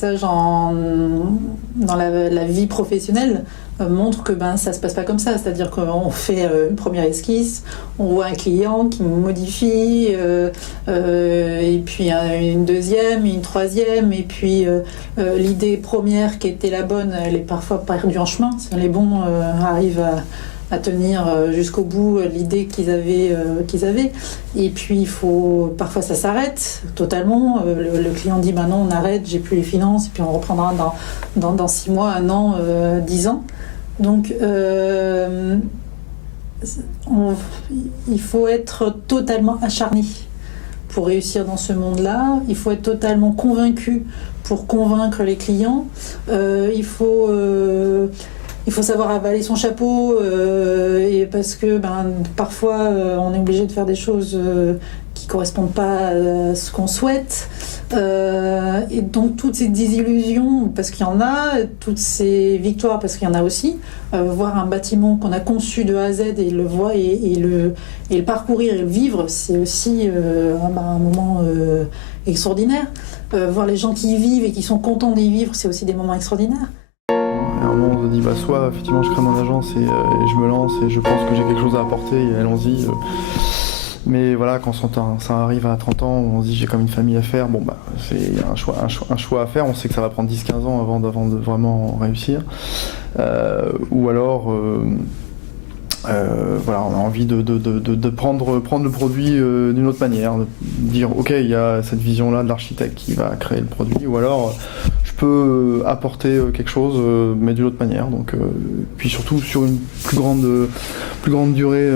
passage dans la vie professionnelle montre que ça se passe pas comme ça. C'est-à-dire qu'on fait une première esquisse, on voit un client qui modifie, et puis une deuxième, une troisième, et puis l'idée première qui était la bonne, elle est parfois perdue en chemin. Les bons arrivent à tenir jusqu'au bout l'idée qu'ils avaient. Et puis parfois ça s'arrête totalement. Le client dit non, on arrête, j'ai plus les finances, et puis on reprendra dans 6 mois, 1 an, 10 ans. Donc il faut être totalement acharné pour réussir dans ce monde-là. Il faut être totalement convaincu pour convaincre les clients. Il faut savoir avaler son chapeau, et parce que parfois on est obligé de faire des choses qui ne correspondent pas à ce qu'on souhaite. Et donc toutes ces désillusions, parce qu'il y en a, toutes ces victoires, parce qu'il y en a aussi. Voir un bâtiment qu'on a conçu de A à Z et le voir et le parcourir et le vivre, c'est aussi un moment extraordinaire. Voir les gens qui y vivent et qui sont contents d'y vivre, c'est aussi des moments extraordinaires. À un moment, on se dit soit effectivement je crée mon agence et je me lance et je pense que j'ai quelque chose à apporter et allons-y. Mais voilà, quand ça arrive à 30 ans, on se dit j'ai comme une famille à faire, c'est un choix à faire, on sait que ça va prendre 10-15 ans avant de vraiment réussir. Ou alors on a envie de prendre le produit d'une autre manière, de dire ok, il y a cette vision-là de l'architecte qui va créer le produit, ou alors je peux apporter quelque chose mais d'une autre manière. Donc puis surtout sur une plus grande durée,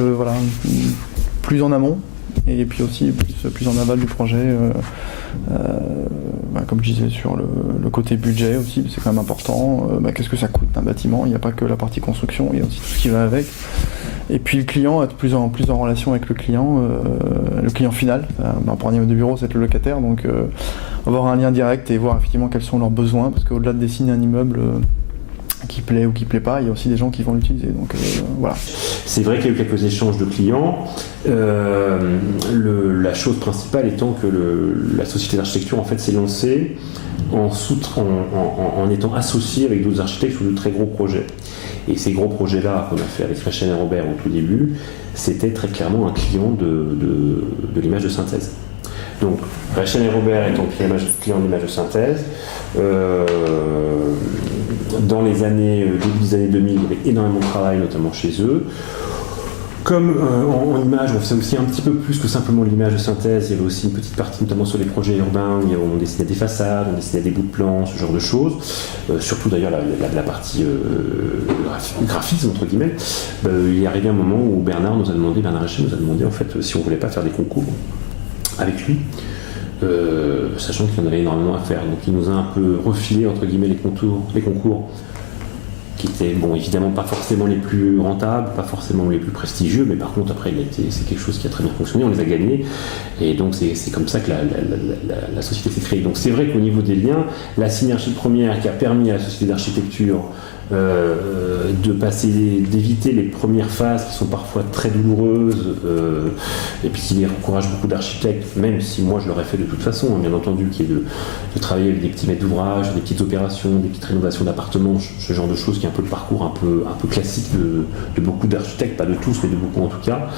plus en amont, et puis aussi plus en aval du projet, comme je disais sur le côté budget aussi, c'est quand même important. Qu'est-ce que ça coûte un bâtiment? Il n'y a pas que la partie construction, il y a aussi tout ce qui va avec. Et puis le client, être plus en relation avec le client final. Pour un immeuble de bureau, c'est le locataire, donc avoir un lien direct et voir effectivement quels sont leurs besoins, parce qu'au-delà de dessiner un immeuble qui plaît ou qui plaît pas, il y a aussi des gens qui vont l'utiliser. Donc voilà. C'est vrai qu'il y a eu quelques échanges de clients. La chose principale étant que la société d'architecture en fait s'est lancée en étant associée avec d'autres architectes sur de très gros projets. Et ces gros projets-là qu'on a fait avec Rachel et Robert au tout début, c'était très clairement un client de l'image de synthèse. Donc Rachel et Robert étant clients d'image de synthèse, dans les début des années 2000, il y avait énormément de travail, notamment chez eux. Comme en image, on faisait aussi un petit peu plus que simplement l'image de synthèse. Il y avait aussi une petite partie, notamment sur les projets urbains, où on dessinait des façades, on dessinait des bouts de plans, ce genre de choses. Surtout d'ailleurs la partie graphisme, entre guillemets. Il est arrivé un moment où Bernard Rachel nous a demandé en fait si on ne voulait pas faire des concours avec lui, sachant qu'il y en avait énormément à faire. Donc il nous a un peu refilé entre guillemets les concours qui étaient évidemment pas forcément les plus rentables, pas forcément les plus prestigieux, mais par contre après c'est quelque chose qui a très bien fonctionné, on les a gagnés, et donc c'est comme ça que la société s'est créée. Donc c'est vrai qu'au niveau des liens, la synergie première qui a permis à la société d'architecture d'éviter les premières phases qui sont parfois très douloureuses, et puis qui les encourage beaucoup d'architectes, même si moi je l'aurais fait de toute façon, bien entendu, qui est de travailler avec des petits maîtres d'ouvrage, des petites opérations, des petites rénovations d'appartements, ce genre de choses qui est un peu le parcours un peu classique de beaucoup d'architectes, pas de tous mais de beaucoup en tout cas,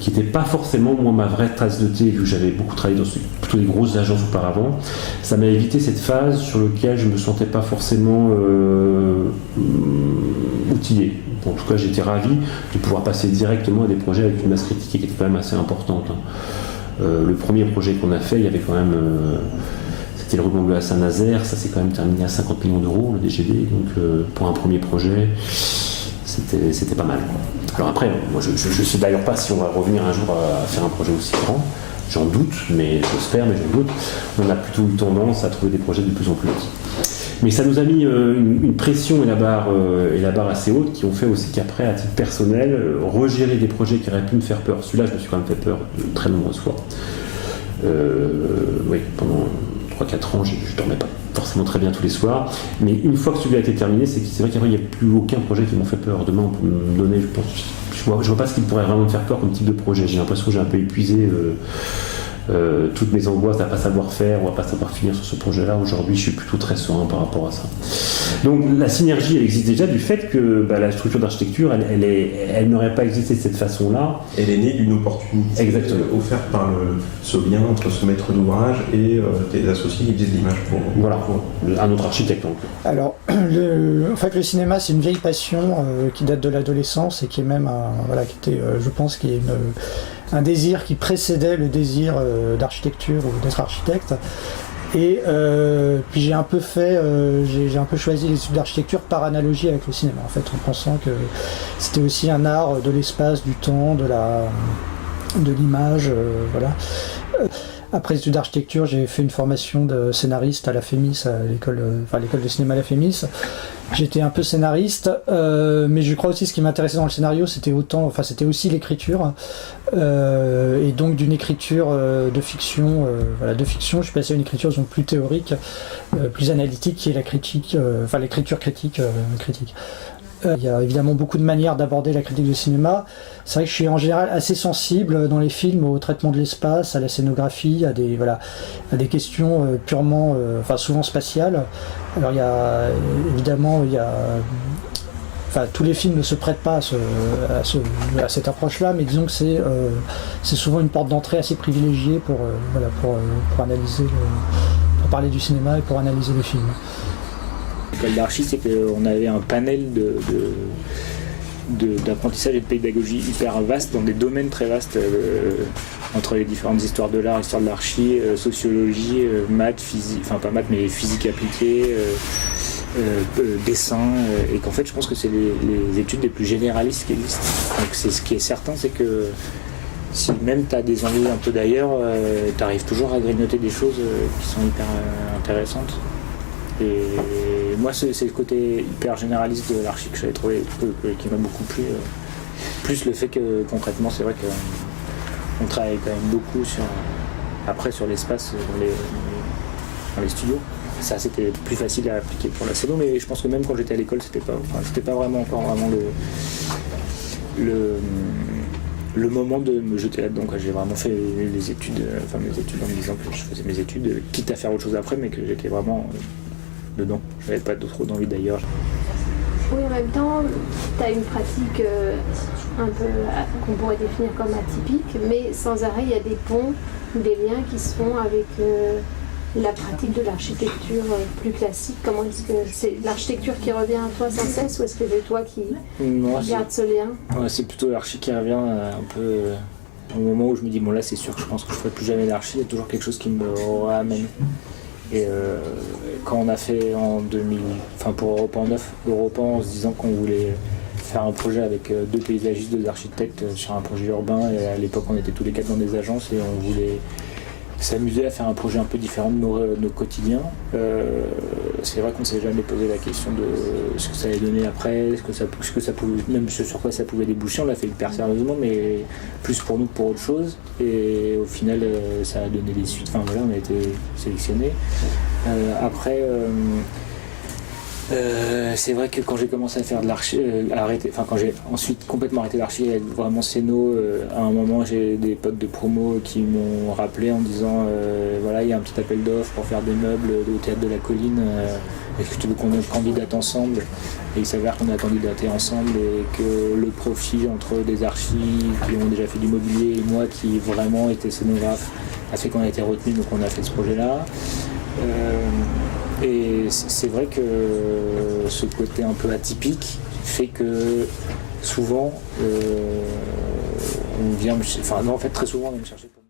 qui n'était pas forcément moi ma vraie tasse de thé, vu que j'avais beaucoup travaillé dans plutôt des grosses agences auparavant. Ça m'a évité cette phase sur laquelle je me sentais pas forcément outillé. En tout cas, j'étais ravi de pouvoir passer directement à des projets avec une masse critique qui était quand même assez importante. Le premier projet qu'on a fait, il y avait quand même c'était le ruban bleu à Saint-Nazaire, ça s'est quand même terminé à 50 millions d'euros, le DGB, donc pour un premier projet, c'était pas mal. Alors après, moi je ne sais d'ailleurs pas si on va revenir un jour à faire un projet aussi grand, j'en doute, mais j'espère, mais j'en doute. On a plutôt eu tendance à trouver des projets de plus en plus petits. Mais ça nous a mis une pression et la barre assez haute, qui ont fait aussi qu'après, à titre personnel, regérer des projets qui auraient pu me faire peur. Celui-là, je me suis quand même fait peur de très nombreuses fois. Oui, pendant 3-4 ans, je ne dormais pas forcément très bien tous les soirs. Mais une fois que celui-là a été terminé, c'est vrai qu'après, il n'y a plus aucun projet qui m'ont fait peur. Demain, on peut me donner, je vois pas ce qui pourrait vraiment me faire peur comme type de projet. J'ai l'impression que j'ai un peu épuisé toutes mes angoisses à ne pas savoir faire ou à ne pas savoir finir sur ce projet-là. Aujourd'hui, je suis plutôt très serein par rapport à ça. Donc la synergie, elle existe déjà du fait que la structure d'architecture, elle n'aurait pas existé de cette façon-là. Elle est née d'une opportunité offerte par ce lien entre ce maître d'ouvrage et tes associés qui faisaient l'image pour un autre architecte. Donc. Alors, en fait, le cinéma, c'est une vieille passion qui date de l'adolescence et qui est même qui était, je pense, qui est un désir qui précédait le désir d'architecture ou d'être architecte. Et puis j'ai un peu choisi les études d'architecture par analogie avec le cinéma, en fait, en pensant que c'était aussi un art de l'espace, du temps, de l'image, voilà. Après les études d'architecture, j'ai fait une formation de scénariste à la FEMIS, à l'école de cinéma à la FEMIS. J'étais un peu scénariste, mais je crois aussi ce qui m'intéressait dans le scénario, c'était aussi l'écriture. Et donc d'une écriture de fiction, je suis passé à une écriture donc plus théorique, plus analytique, qui est la critique, l'écriture critique. Il y a évidemment beaucoup de manières d'aborder la critique du cinéma. C'est vrai que je suis en général assez sensible dans les films au traitement de l'espace, à la scénographie, à des questions purement, souvent spatiales. Alors tous les films ne se prêtent pas à cette approche-là, mais disons que c'est souvent une porte d'entrée assez privilégiée pour analyser, pour parler du cinéma et pour analyser les films. L'école d'archi, c'est qu'on avait un panel d'apprentissage et de pédagogie hyper vaste dans des domaines très vastes entre les différentes histoires de l'art, histoire de l'archi, sociologie, maths, physique, pas maths mais physique appliquée, dessin, et qu'en fait je pense que c'est les études les plus généralistes qui existent. Donc ce qui est certain, c'est que si même tu as des envies un peu d'ailleurs, tu arrives toujours à grignoter des choses qui sont hyper intéressantes. Et moi, c'est le côté hyper généraliste de l'archi que j'avais trouvé qui m'a beaucoup plu. Plus le fait que concrètement, c'est vrai qu'on travaille quand même beaucoup sur l'espace dans les studios. Ça, c'était plus facile à appliquer pour la saison, mais je pense que même quand j'étais à l'école, c'était pas vraiment le moment de me jeter là-dedans. J'ai vraiment fait mes études en me disant que je faisais mes études, quitte à faire autre chose après, mais que j'étais vraiment dedans. Je n'avais pas trop d'envie d'ailleurs. Oui, en même temps, tu as une pratique un peu qu'on pourrait définir comme atypique, mais sans arrêt, il y a des ponts, des liens qui se font avec la pratique de l'architecture plus classique. Comment est-ce que c'est l'architecture qui revient à toi sans cesse, ou est-ce que c'est toi qui garde ce lien? Ouais, c'est plutôt l'archi qui revient un peu au moment où je me dis bon là c'est sûr que je pense que je ne ferai plus jamais d'archi, il y a toujours quelque chose qui me ramène. Et quand on a fait pour Europan en se disant qu'on voulait faire un projet avec deux paysagistes, deux architectes sur un projet urbain, et à l'époque on était tous les quatre dans des agences et on voulait s'amuser à faire un projet un peu différent de nos quotidiens. C'est vrai qu'on ne s'est jamais posé la question de ce que ça allait donner après, ce que ça pouvait, même sur quoi ça pouvait déboucher. On l'a fait hyper sérieusement, mais plus pour nous que pour autre chose. Et au final, ça a donné des suites. Enfin voilà, on a été sélectionnés. Après, c'est vrai que quand j'ai commencé à faire de l'archi, quand j'ai ensuite complètement arrêté l'archi avec vraiment Céno, à un moment j'ai des potes de promo qui m'ont rappelé en disant voilà, il y a un petit appel d'offres pour faire des meubles au théâtre de la Colline, est-ce que tu veux qu'on candidate ensemble? Et il s'avère qu'on a candidaté ensemble et que le profil entre des archis qui ont déjà fait du mobilier et moi qui vraiment était scénographe a fait qu'on a été retenu, donc on a fait ce projet-là. Et c'est vrai que ce côté un peu atypique fait que souvent on vient me chercher, très souvent on vient me chercher pour...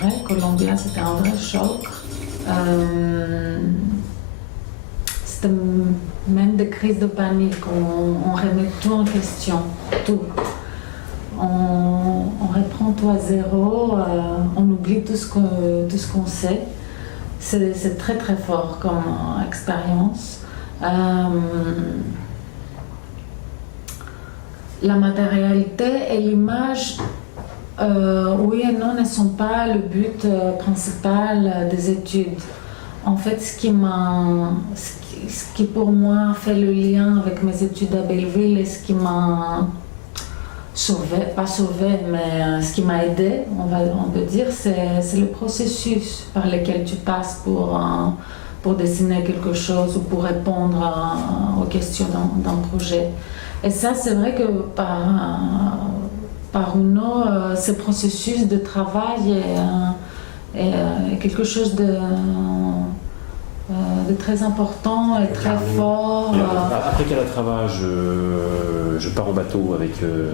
vrai. Colombia, c'était un vrai choc. C'était même des crises de panique. On remet tout en question, tout. On reprend tout à zéro, on oublie tout ce qu'on sait. C'est très très fort comme expérience. La matérialité et l'image, oui et non, ne sont pas le but principal des études. En fait, ce qui pour moi fait le lien avec mes études à Belleville et ce qui m'a pas sauvé, mais ce qui m'a aidé, on peut dire, c'est le processus par lequel tu passes pour dessiner quelque chose ou pour répondre aux questions d'un projet. Et ça, c'est vrai que par Uno, ce processus de travail est quelque chose de très important et très fort. Après Calatrava, je pars en bateau avec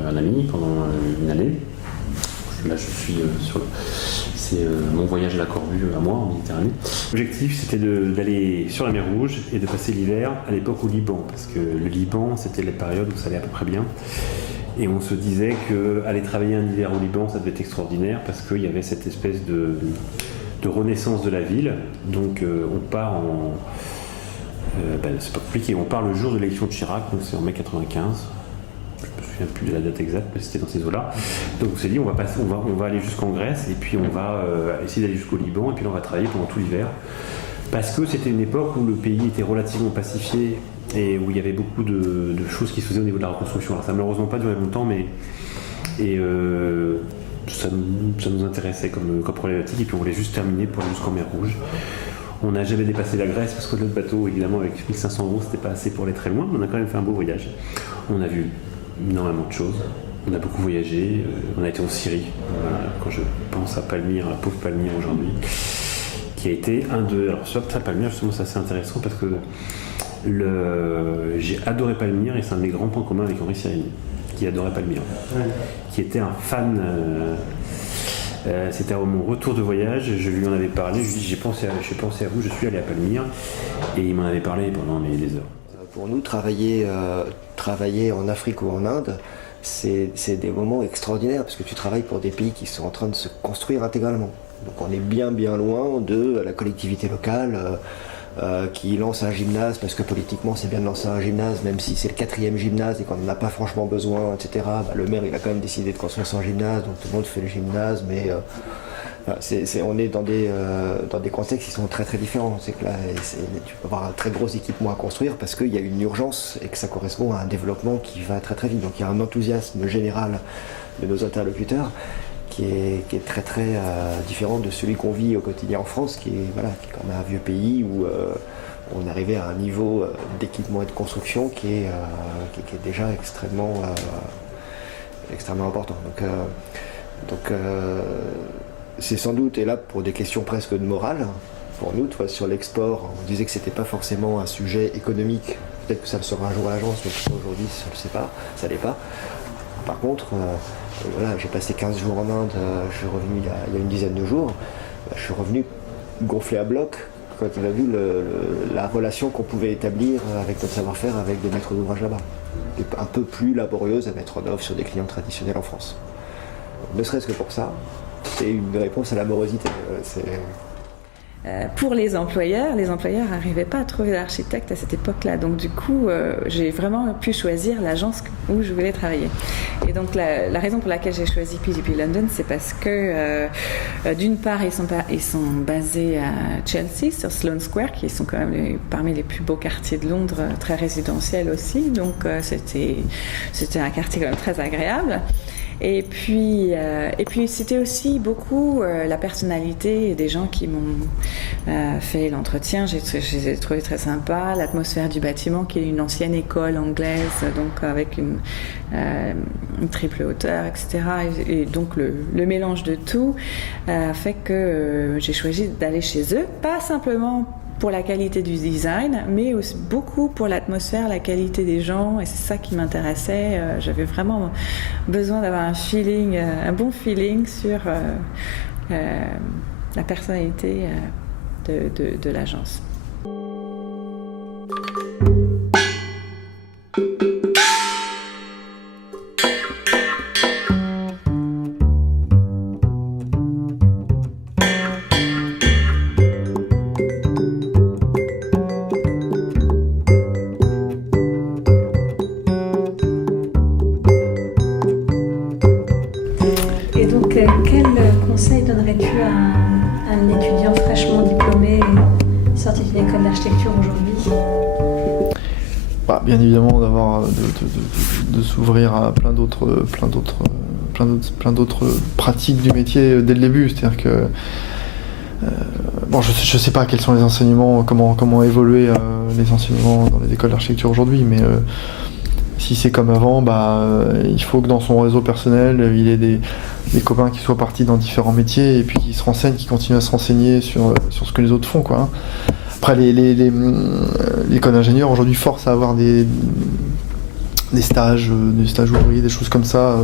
un ami pendant une année. Là, je suis c'est mon voyage à la Corvue à moi en Méditerranée. L'objectif, c'était d'aller sur la mer Rouge et de passer l'hiver à l'époque au Liban, parce que le Liban, c'était la période où ça allait à peu près bien. Et on se disait qu'aller travailler un hiver au Liban, ça devait être extraordinaire, parce qu'il y avait cette espèce de renaissance de la ville. Donc on part c'est pas compliqué, on part le jour de l'élection de Chirac, donc c'est en mai 95. Je me souviens plus de la date exacte, mais c'était dans ces eaux-là. Donc on s'est dit on va aller jusqu'en Grèce et puis on va essayer d'aller jusqu'au Liban et puis là on va travailler pendant tout l'hiver. Parce que c'était une époque où le pays était relativement pacifié et où il y avait beaucoup de choses qui se faisaient au niveau de la reconstruction. Alors ça n'a malheureusement pas duré longtemps, mais ça nous intéressait comme problématique et puis on voulait juste terminer pour aller jusqu'en mer Rouge. On n'a jamais dépassé la Grèce parce que notre bateau, évidemment, avec 1500 €, c'était pas assez pour aller très loin, mais on a quand même fait un beau voyage. On a vu énormément de choses, on a beaucoup voyagé, on a été en Syrie. Quand je pense à Palmyre, la pauvre Palmyre aujourd'hui, qui a été alors sur Palmyre, justement, c'est assez intéressant parce que j'ai adoré Palmyre et c'est un de mes grands points communs avec Henri Sirini, qui adorait Palmyre, qui était un fan. C'était à mon retour de voyage, je lui en avais parlé, je lui ai dit j'ai pensé à vous, je suis allé à Palmyre et il m'en avait parlé pendant des heures. Pour nous, travailler en Afrique ou en Inde, c'est des moments extraordinaires parce que tu travailles pour des pays qui sont en train de se construire intégralement. Donc on est bien loin de la collectivité locale qui lance un gymnase parce que politiquement c'est bien de lancer un gymnase même si c'est le 4e gymnase et qu'on n'en a pas franchement besoin, etc. Le maire il a quand même décidé de construire son gymnase, donc tout le monde fait le gymnase, mais on est dans des contextes qui sont très très différents. C'est que là tu peux avoir un très gros équipement à construire parce qu'il y a une urgence et que ça correspond à un développement qui va très très vite. Donc il y a un enthousiasme général de nos interlocuteurs qui est très très différent de celui qu'on vit au quotidien en France, qui est quand même un vieux pays où on est arrivé à un niveau d'équipement et de construction qui est déjà extrêmement important. Donc c'est sans doute, et là pour des questions presque de morale, pour nous, sur l'export, on disait que c'était pas forcément un sujet économique, peut-être que ça le sera un jour à l'agence, mais aujourd'hui ça ne le sait pas, ça l'est pas. Par contre, j'ai passé 15 jours en Inde, je suis revenu il y a une dizaine de jours, je suis revenu gonflé à bloc quand on a vu la relation qu'on pouvait établir avec notre savoir-faire avec des maîtres d'ouvrage là-bas, un peu plus laborieuse à mettre en œuvre sur des clients traditionnels en France. Ne serait-ce que pour ça, c'est une réponse à l'amorosité. Pour les employeurs n'arrivaient pas à trouver d'architecte à cette époque-là. Donc du coup, j'ai vraiment pu choisir l'agence où je voulais travailler. Et donc la raison pour laquelle j'ai choisi PGP London, c'est parce que d'une part, ils sont basés à Chelsea, sur Sloane Square, qui sont quand même parmi les plus beaux quartiers de Londres, très résidentiels aussi. Donc c'était un quartier quand même très agréable. Et puis c'était aussi beaucoup la personnalité des gens qui m'ont fait l'entretien. Je les ai trouvés très sympas. L'atmosphère du bâtiment, qui est une ancienne école anglaise, donc avec une triple hauteur, etc. Et donc le mélange de tout fait que j'ai choisi d'aller chez eux, pas simplement pour la qualité du design, mais aussi beaucoup pour l'atmosphère, la qualité des gens, et c'est ça qui m'intéressait. J'avais vraiment besoin d'avoir un bon feeling sur la personnalité de l'agence. Et donc, quel conseil donnerais-tu à un étudiant fraîchement diplômé, sorti d'une école d'architecture aujourd'hui? Bien évidemment, de s'ouvrir à plein d'autres pratiques du métier dès le début. C'est-à-dire que je sais pas quels sont les enseignements, comment évoluer les enseignements dans les écoles d'architecture aujourd'hui, mais si c'est comme avant, il faut que dans son réseau personnel, il ait des copains qui soient partis dans différents métiers et puis qui se renseignent, qui continuent à se renseigner sur ce que les autres font, quoi. Après, l'école d'ingénieur aujourd'hui force à avoir des stages ouvriers, des choses comme ça,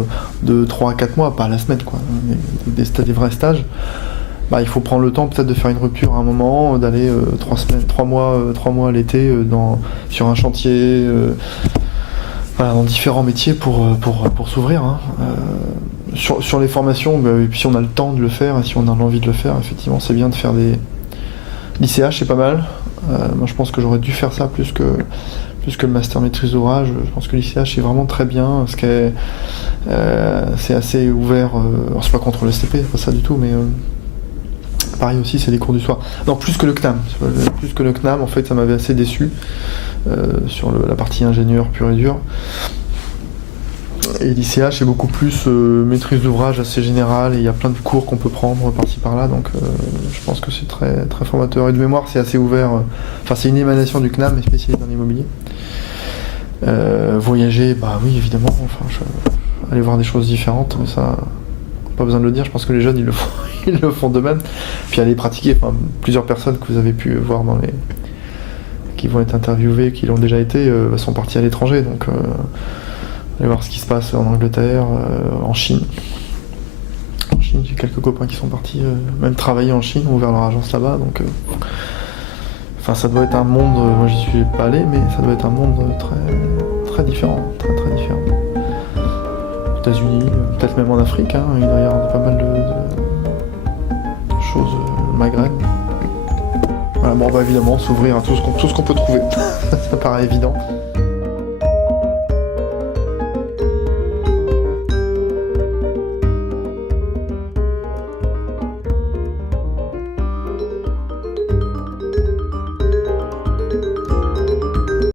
de 3 à 4 mois, pas à la semaine, quoi. Des vrais stages. Il faut prendre le temps peut-être de faire une rupture à un moment, d'aller 3 mois à l'été sur un chantier, dans différents métiers pour s'ouvrir. Sur les formations, et puis si on a le temps de le faire, et si on a l'envie de le faire, effectivement, c'est bien de faire des... L'ICH, c'est pas mal. Moi, je pense que j'aurais dû faire ça plus que le master maîtrise d'ouvrage. Je pense que l'ICH est vraiment très bien, parce que c'est assez ouvert. Alors, c'est pas contre le STP, c'est pas ça du tout, mais pareil aussi, c'est les cours du soir. Non, plus que le CNAM. Plus que le CNAM, en fait, ça m'avait assez déçu sur la partie ingénieur pur et dur. Et l'ICH est beaucoup plus maîtrise d'ouvrage assez générale, et il y a plein de cours qu'on peut prendre par-ci par-là, donc je pense que c'est très, très formateur. Et de mémoire, c'est assez ouvert. C'est une émanation du CNAM, mais spécialisé dans l'immobilier. Voyager, oui, évidemment. Aller voir des choses différentes, mais ça, pas besoin de le dire. Je pense que les jeunes, ils le font d'eux-mêmes. Puis aller pratiquer. Plusieurs personnes que vous avez pu voir qui vont être interviewées, qui l'ont déjà été, sont partis à l'étranger, donc. Aller voir ce qui se passe en Angleterre, en Chine. En Chine, j'ai quelques copains qui sont partis même travailler en Chine, ont ouvert leur agence là-bas, donc ça doit être un monde, moi j'y suis pas allé, mais ça doit être un monde très, très différent, très très différent. Aux États-Unis, peut-être même en Afrique, il doit y avoir pas mal de choses, le Maghreb. Voilà, évidemment, s'ouvrir à tout ce qu'on peut trouver, ça paraît évident.